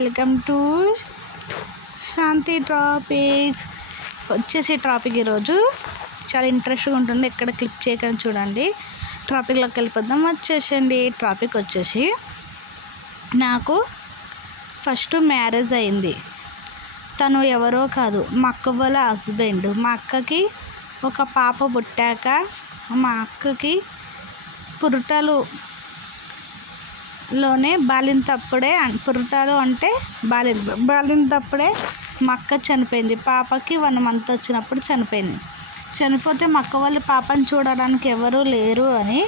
Welcome to Shanti tropics వచ్చేసి tropic ఈరోజు. చాలా ఇంట్రెస్ట్గా ఉంటుంది. ఎక్కడ క్లిప్ చేయకని చూడండి. ట్రాపిక్లోకి వెళ్ళిపోద్దాం వచ్చేసండి. ట్రాపిక్ వచ్చేసి నాకు ఫస్ట్ మ్యారేజ్ అయింది. తను ఎవరో కాదు మా అక్క వాళ్ళ హస్బెండ్. మా అక్కకి ఒక పాప పుట్టాక మా అక్కకి పురుటలు లోనే బాలింతప్పుడే అన్- పురుటాలు అంటే బాలింత బాలింతప్పుడే మా అక్క చనిపోయింది. పాపకి వన్ మంత్ వచ్చినప్పుడు చనిపోయింది. చనిపోతే మా అక్క వాళ్ళ పాపని చూడడానికి ఎవరూ లేరు అని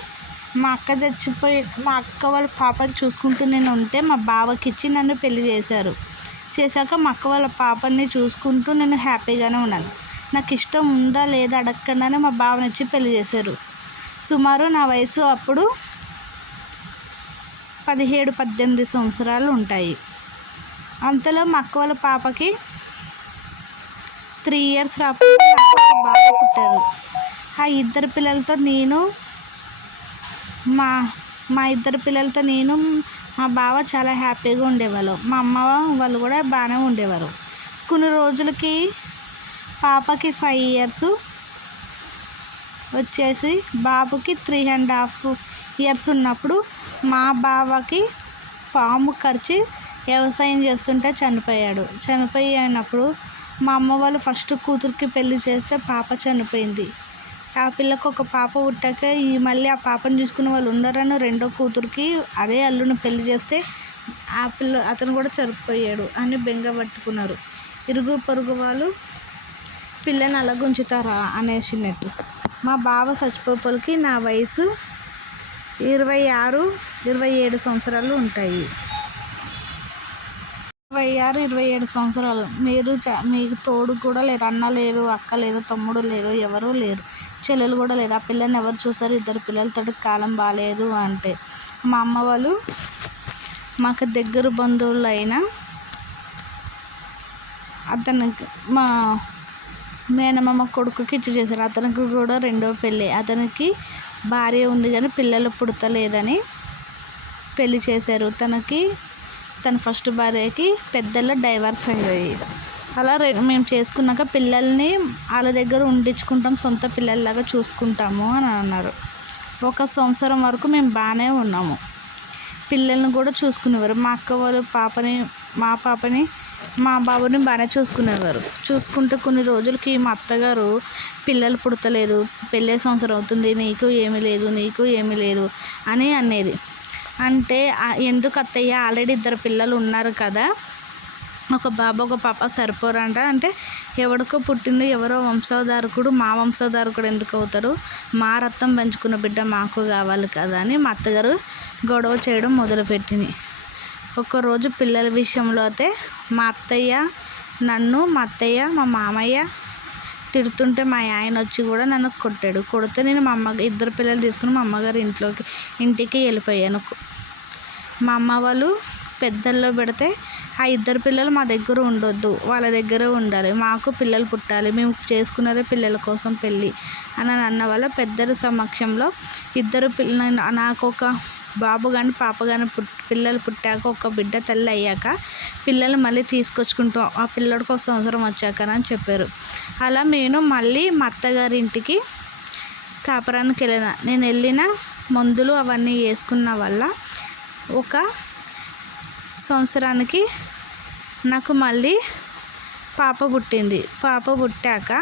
మా అక్క చచ్చిపోయి మా అక్క వాళ్ళ పాపని చూసుకుంటూ నేను ఉంటే మా బావకి ఇచ్చి నన్ను పెళ్ళి చేశారు. చేశాక మా అక్క వాళ్ళ పాపని చూసుకుంటూ నేను హ్యాపీగానే ఉన్నాను. నాకు ఇష్టం ఉందా లేదా అడగకుండానే మా బావనిచ్చి పెళ్ళి చేశారు. సుమారు నా వయసు అప్పుడు పదిహేడు పద్దెనిమిది సంవత్సరాలు ఉంటాయి. అంతలో మక్కువల వాళ్ళ పాపకి త్రీ ఇయర్స్ రాకపోతే బాబు పుట్టారు ఆ ఇద్దరు పిల్లలతో నేను మా మా ఇద్దరు పిల్లలతో నేను మా బావ చాలా హ్యాపీగా ఉండేవాళ్ళు. మా అమ్మ వాళ్ళు కూడా బాగానే ఉండేవారు. కొన్ని రోజులకి పాపకి ఫైవ్ ఇయర్స్ వచ్చేసి బాబుకి త్రీ అండ్ హాఫ్ ఇయర్స్ ఉన్నప్పుడు మా బావకి పాము కరిచి వ్యవసాయం చేస్తుంటే చనిపోయాడు. చనిపోయినప్పుడు మా అమ్మ వాళ్ళు ఫస్ట్ కూతురికి పెళ్ళి చేస్తే పాప చనిపోయింది. ఆ పిల్లకు ఒక పాప పుట్టాక ఈ మళ్ళీ ఆ పాపను చూసుకునే వాళ్ళు ఉండరని రెండో కూతురికి అదే అల్లుని పెళ్ళి చేస్తే ఆ పిల్ల అతను కూడా చనిపోయాడు అని బెంగ పట్టుకున్నారు. ఇరుగు పొరుగు వాళ్ళు పిల్లని అలా గుంచుతారా అనేసినట్టు. మా బావ చచ్చిపోపలికి నా వయసు ఇరవై ఆరు ఇరవై ఏడు సంవత్సరాలు ఉంటాయి. ఇరవై ఆరు ఇరవై ఏడు సంవత్సరాలు. మీరు మీకు తోడు కూడా లేరు అన్న లేరు అక్క లేరు తమ్ముడు లేరు ఎవరూ లేరు. చెల్లెలు కూడా లేరు. ఆ పిల్లని ఎవరు చూసారు? ఇద్దరు పిల్లలతో కాలం బాగాలేదు అంటే. మా అమ్మ వాళ్ళు మాకు దగ్గర బంధువులు అయినా అతనికి మా మేనమామ కొడుకుకి ఇచ్చి చేశారు. అతనికి కూడా రెండో పెళ్ళి. అతనికి భార్య ఉంది కానీ పిల్లలు పుడతలేదని పెళ్ళి చేశారు. తనకి తన ఫస్ట్ భార్యకి పెద్దల్లో డైవర్స్ అయ్యాయి. అలా మేము చేసుకున్నాక పిల్లల్ని వాళ్ళ దగ్గర ఉండించుకుంటాం సొంత పిల్లల్లాగా చూసుకుంటాము అని అన్నారు. ఒక సంవత్సరం వరకు మేము బాగానే ఉన్నాము. పిల్లల్ని కూడా చూసుకునేవారు. మా అక్క వాళ్ళు పాపని మా పాపని మా బాబుని బాగానే చూసుకునేవారు. చూసుకుంటే కొన్ని రోజులకి మా అత్తగారు పిల్లలు పుడతలేదు పెళ్ళే సంవత్సరం అవుతుంది నీకు ఏమీ లేదు నీకు ఏమీ లేదు అని అనేది. అంటే ఎందుకు అత్తయ్య ఆల్రెడీ ఇద్దరు పిల్లలు ఉన్నారు కదా ఒక బాబు ఒక పాప సరిపోరంట. అంటే ఎవడికో పుట్టింది ఎవరో వంశధారకుడు మా వంశధారకుడు ఎందుకు అవుతారు? మా రక్తం పెంచుకున్న బిడ్డ మాకు కావాలి కదా అని మా అత్తగారు గొడవ చేయడం మొదలుపెట్టింది. ఒకరోజు పిల్లల విషయంలో అయితే మా అత్తయ్య నన్ను మా అత్తయ్య మా మామయ్య తిడుతుంటే మా ఆయన వచ్చి కూడా నన్ను కొట్టాడు. కొడితే నేను మా అమ్మ ఇద్దరు పిల్లలు తీసుకుని మా అమ్మగారి ఇంట్లోకి ఇంటికి వెళ్ళిపోయాను. మా అమ్మ వాళ్ళు పెద్దల్లో పెడితే ఆ ఇద్దరు పిల్లలు మా దగ్గర ఉండొద్దు వాళ్ళ దగ్గర ఉండాలి మాకు పిల్లలు పుట్టాలి మేము చేసుకున్నదే పిల్లల కోసం పెళ్ళి అని అన్న వాళ్ళ పెద్దల సమక్షంలో ఇద్దరు పిల్ల నాకు ఒక బాబు కానీ పాప కానీ పుట్ పిల్లలు పుట్టాక ఒక బిడ్డ తల్లి అయ్యాక పిల్లలు మళ్ళీ తీసుకొచ్చుకుంటాం ఆ పిల్లడికి ఒక సంవత్సరం వచ్చాక అని చెప్పారు. అలా నేను మళ్ళీ మా అత్తగారి ఇంటికి కాపురానికి వెళ్ళిన. నేను వెళ్ళిన మందులు అవన్నీ వేసుకున్న వల్ల ఒక సంవత్సరానికి నాకు మళ్ళీ పాప పుట్టింది. పాప పుట్టాక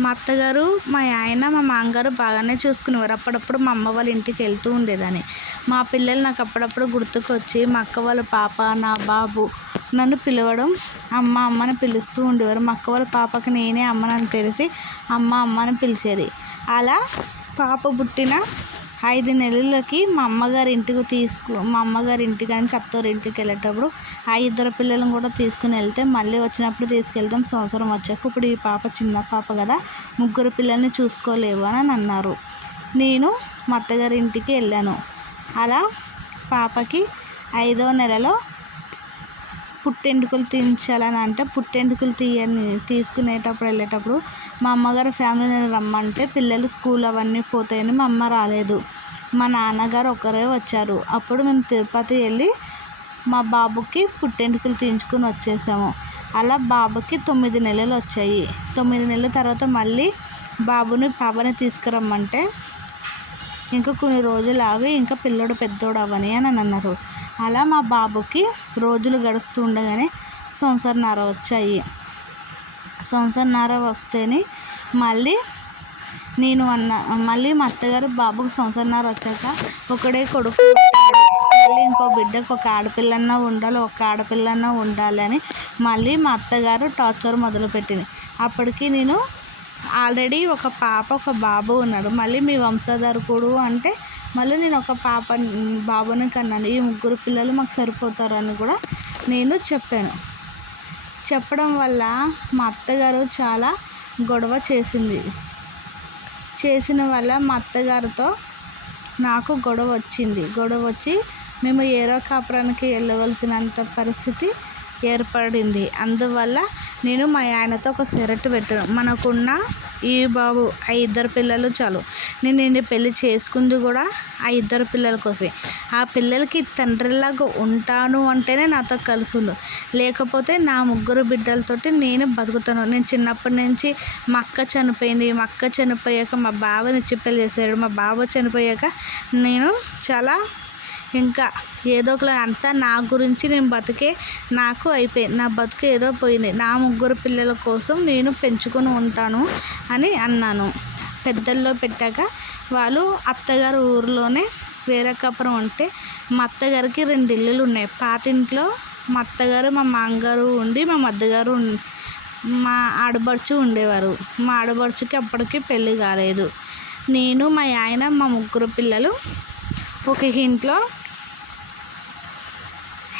మా అత్తగారు మా ఆయన మా మామగారు బాగానే చూసుకునేవారు. అప్పుడప్పుడు మా అమ్మ వాళ్ళ ఇంటికి వెళ్తూ ఉండేదాన్ని. మా పిల్లలు నాకు అప్పుడప్పుడు గుర్తుకొచ్చి మా అక్క వాళ్ళ పాప నా బాబు నన్ను పిలవడం అమ్మ అమ్మని పిలుస్తూ ఉండేవారు. మా అక్క వాళ్ళ పాపకి నేనే అమ్మనని తెలిసి అమ్మ అమ్మని పిలిచేది. అలా పాప పుట్టిన ఐదు నెలలకి మా అమ్మగారి ఇంటికి తీసుకు మా అమ్మగారి ఇంటికి అని చెప్తారు. ఇంటికి వెళ్ళేటప్పుడు ఆ ఇద్దరు పిల్లలను కూడా తీసుకుని వెళ్తే మళ్ళీ వచ్చినప్పుడు తీసుకెళ్తాం. సంవత్సరం వచ్చాక ఇప్పుడు ఈ పాప చిన్న పాప కదా ముగ్గురు పిల్లల్ని చూసుకోలేవు అని అన్నారు. నేను మా అత్తగారి ఇంటికి వెళ్ళాను. అలా పాపకి ఐదో నెలలో పుట్టెంటుకలు తీయించాలని అంటే పుట్టెంటుకలు తీయని తీసుకునేటప్పుడు వెళ్ళేటప్పుడు మా అమ్మగారు ఫ్యామిలీ రమ్మంటే పిల్లలు స్కూల్ అవన్నీ పోతాయని మా అమ్మ రాలేదు. మా నాన్నగారు ఒకరే వచ్చారు. అప్పుడు మేము తిరుపతి వెళ్ళి మా బాబుకి పుట్టెంటుకలు తీయించుకుని వచ్చేసాము. అలా బాబుకి తొమ్మిది నెలలు వచ్చాయి. తొమ్మిది నెలల తర్వాత మళ్ళీ బాబుని పాపని తీసుకురమ్మంటే ఇంకా కొన్ని రోజులు ఆగి ఇంకా పిల్లోడు పెద్దోడు అవని అని అన్నారు. అలా మా బాబుకి రోజులు గడుస్తూ ఉండగానే సంవత్సరన్నర వచ్చాయి. సంవత్సరన్నర వస్తేనే మళ్ళీ నేను అన్న మళ్ళీ మా అత్తగారు బాబుకు సంవత్సరన్నర వచ్చాక ఒకడే కొడుకు మళ్ళీ ఇంకో బిడ్డకు ఒక ఆడపిల్లన్నా ఉండాలి ఒక ఆడపిల్లన్నా ఉండాలి అని మళ్ళీ మా అత్తగారు టార్చర్ మొదలుపెట్టింది. అప్పటికి నేను ఆల్రెడీ ఒక పాప ఒక బాబు ఉన్నాడు. మళ్ళీ మీ వంశధారకుడు అంటే మళ్ళీ నేను ఒక పాప బాబుని కన్నాను. ఈ ముగ్గురు పిల్లలు మాకు సరిపోతారని కూడా నేను చెప్పాను. చెప్పడం వల్ల మా అత్తగారు చాలా గొడవ చేసింది. చేసిన వల్ల మా అత్తగారితో నాకు గొడవ వచ్చింది. గొడవ వచ్చి మేము ఏరో కాపురానికి వెళ్ళవలసినంత పరిస్థితి ఏర్పడింది. అందువల్ల నేను మా ఆయనతో ఒక షరతు పెట్టాను. మనకున్న ఈ బాబు ఆ ఇద్దరు పిల్లలు చాలు. నేను నేను పెళ్ళి చేసుకుంది కూడా ఆ ఇద్దరు పిల్లల కోసమే. ఆ పిల్లలకి తండ్రిలాగా ఉంటాను అంటేనే నాతో కలిసి ఉండు. లేకపోతే నా ముగ్గురు బిడ్డలతోటి నేను బతుకుతాను. నేను చిన్నప్పటి నుంచి మా అక్క చనిపోయింది. మా అక్క చనిపోయాక మా బావని ఇచ్చి పెళ్ళి చేశాడు. మా బావ చనిపోయాక నేను చాలా ఇంకా ఏదో ఒక అంతా నా గురించి నేను బతికే నాకు అయిపోయింది నా బతుకు ఏదో పోయింది. నా ముగ్గురు పిల్లల కోసం నేను పెంచుకొని ఉంటాను అని అన్నాను. పెద్దల్లో పెట్టాక వాళ్ళు అత్తగారు ఊరిలోనే వేరేకాపురం ఉంటే మా అత్తగారికి రెండు ఇల్లులు ఉన్నాయి. పాతింట్లో మా అత్తగారు మా మామగారు ఉండి మా మద్దగారు మా ఆడబడుచు ఉండేవారు. మా ఆడబడుచుకి అప్పటికి పెళ్ళి కాలేదు. నేను మా ఆయన మా ముగ్గురు పిల్లలు ఒక ఇంట్లో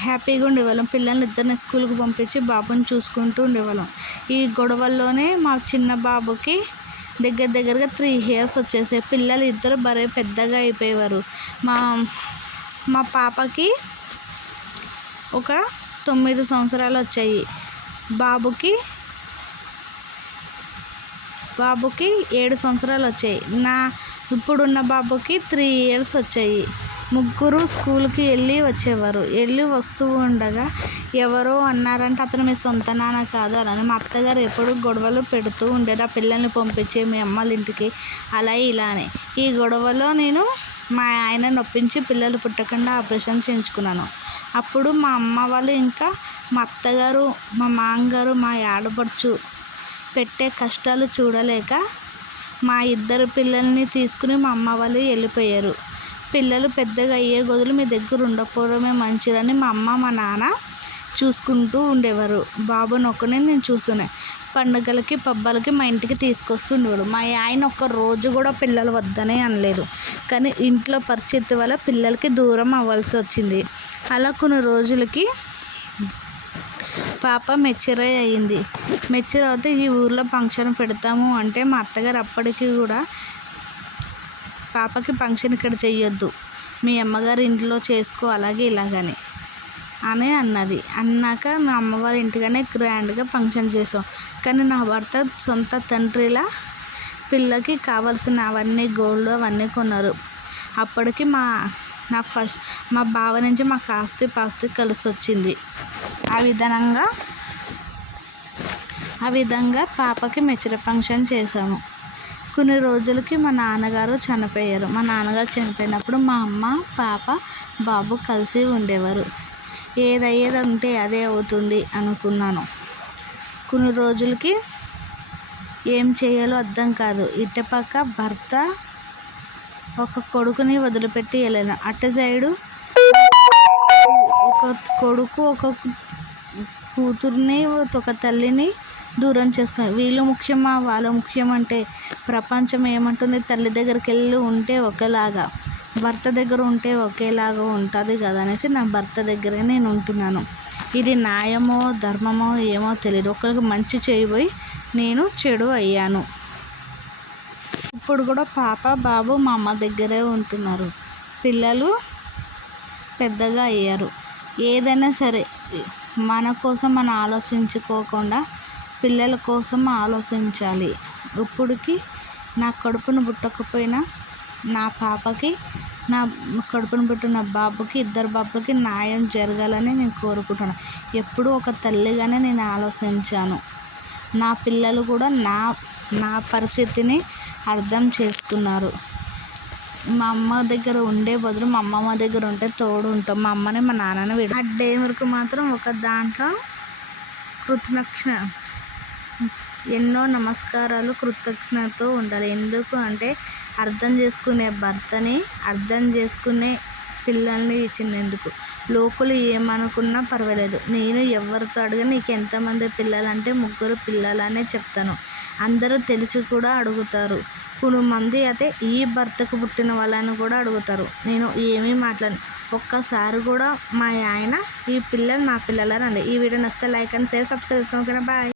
హ్యాపీగా ఉండేవాళ్ళం. పిల్లల్ని ఇద్దరిని స్కూల్కి పంపించి బాబుని చూసుకుంటూ ఉండేవాళ్ళం. ఈ గొడవల్లోనే మా చిన్న బాబుకి దగ్గర దగ్గరగా త్రీ ఇయర్స్ వచ్చేసాయి పిల్లలు ఇద్దరు బరే పెద్దగా అయిపోయేవారు. మా మా పాపకి ఒక తొమ్మిది సంవత్సరాలు వచ్చాయి. బాబుకి బాబుకి ఏడు సంవత్సరాలు వచ్చాయి. నా ఇప్పుడున్న బాబుకి త్రీ ఇయర్స్ వచ్చాయి. ముగ్గురు స్కూల్కి వెళ్ళి వచ్చేవారు. వెళ్ళి వస్తూ ఉండగా ఎవరో అన్నారంటే అతను మీ సొంత నాన్న కాదు అని మా అత్తగారు ఎప్పుడు గొడవలు పెడుతూ ఉండేది. ఆ పిల్లల్ని పంపించే మీ అమ్మాళ్ళ ఇంటికి అలా ఇలానే ఈ గొడవలో నేను మా ఆయన నొప్పించి పిల్లలు పుట్టకుండా ఆపరేషన్ చేయించుకున్నాను. అప్పుడు మా అమ్మ వాళ్ళు ఇంకా మా అత్తగారు మా మామగారు మా ఆడపడుచు పెట్టే కష్టాలు చూడలేక మా ఇద్దరు పిల్లల్ని తీసుకుని మా అమ్మ వాళ్ళు వెళ్ళిపోయారు. పిల్లలు పెద్దగా అయ్యే గదులు మీ దగ్గర ఉండకపోవడమే మంచిదని మా అమ్మ మా నాన్న చూసుకుంటూ ఉండేవారు. బాబుని ఒక్కనే నేను చూస్తున్నా పండుగలకి పబ్బాలకి మా ఇంటికి తీసుకొస్తూ ఉండేవాడు. మా ఆయన ఒక్క రోజు కూడా పిల్లలు వద్దనే అనలేదు. కానీ ఇంట్లో పరిస్థితి వల్ల పిల్లలకి దూరం అవ్వాల్సి వచ్చింది. అలా కొన్ని రోజులకి పాప మెచ్యూర్ అయ్యింది మెచ్యూర్ అవుతే ఈ ఊర్లో ఫంక్షన్ పెడతాము అంటే మా అత్తగారు అప్పటికి కూడా పాపకి ఫంక్షన్ ఇక్కడ చెయ్యొద్దు. మీ అమ్మగారి ఇంట్లో చేసుకో అలాగే ఇలాగని. అని అన్నది. అన్నాక మా అమ్మవారి ఇంటిగానే గ్రాండ్గా ఫంక్షన్ చేసాం. కానీ నా భర్త సొంత తండ్రిలా పిల్లకి కావాల్సిన అవన్నీ గోల్డ్ అవన్నీ కొన్నారు. అప్పటికి మా నా ఫస్ట్ మా బావ నుంచి మాకు ఆస్తి పాస్తి కలిసి వచ్చింది ఆ విధంగా ఆ విధంగా పాపకి మెచ్యూర్ ఫంక్షన్ చేసాము. కొన్ని రోజులకి మా నాన్నగారు చనిపోయారు. మా నాన్నగారు చనిపోయినప్పుడు మా అమ్మ పాప బాబు కలిసి ఉండేవారు. ఏదయ్యేది ఉంటే అదే అవుతుంది అనుకున్నాను. కొన్ని రోజులకి ఏం చేయాలో అర్థం కాదు. ఇటుపక్క భర్త ఒక కొడుకుని వదిలిపెట్టి వెళ్ళాను. అట్ట సైడు ఒక కొడుకు ఒక కూతుర్ని ఒక తల్లిని దూరం చేసుకుని వీళ్ళు ముఖ్యమా వాళ్ళ ముఖ్యం అంటే ప్రపంచం ఏమంటుంది? తల్లి దగ్గరికి వెళ్ళి ఉంటే ఒకలాగా భర్త దగ్గర ఉంటే ఒకేలాగా ఉంటుంది కదా అనేసి నా భర్త దగ్గరే నేను ఉంటున్నాను. ఇది న్యాయమో ధర్మమో ఏమో తెలియదు ఒకరికి మంచి చేయబోయి నేను చెడు అయ్యాను. ఇప్పుడు కూడా పాప బాబు మా అమ్మ దగ్గరే ఉంటున్నారు. పిల్లలు పెద్దగా అయ్యారు. ఏదైనా సరే మన కోసం మనం ఆలోచించుకోకుండా పిల్లల కోసం ఆలోచించాలి. ఇప్పటికి నా కడుపును పుట్టకపోయినా నా పాపకి నా కడుపున పుట్టిన బాబుకి ఇద్దరు బాబులకి న్యాయం జరగాలని నేను కోరుకుంటున్నాను ఎప్పుడూ ఒక తల్లిగానే నేను ఆలోచించాను. నా పిల్లలు కూడా నా నా పరిస్థితిని అర్థం చేసుకున్నారు. మా అమ్మ దగ్గర ఉండే బదులు మా అమ్మమ్మ దగ్గర ఉంటే తోడు ఉంటాం. మా అమ్మని మా నాన్నని విడ ఆ డే వరకు మాత్రం ఒక దాంట్లో కృతజ్ఞ ఎన్నో నమస్కారాలు కృతజ్ఞతతో ఉండాలి. ఎందుకు అంటే అర్థం చేసుకునే భర్తని అర్థం చేసుకునే పిల్లల్ని ఇచ్చినందుకు. లోకులు ఏమనుకున్నా పర్వాలేదు. నేను ఎవరితో అడిగా నీకు ఎంతమంది పిల్లలంటే ముగ్గురు పిల్లలనే చెప్తాను. అందరూ తెలిసి కూడా అడుగుతారు. మంది అయితే ఈ భర్తకు పుట్టిన వాళ్ళని కూడా అడుగుతారు. నేను ఏమీ మాట్లాడను. ఒక్కసారి కూడా మా ఆయన ఈ పిల్లలు నా పిల్లలని అండి ఈ వీడియో నచ్చితే లైక్ అండ్ షేర్ సబ్స్క్రైబ్ చేసుకోండి. బాయ్.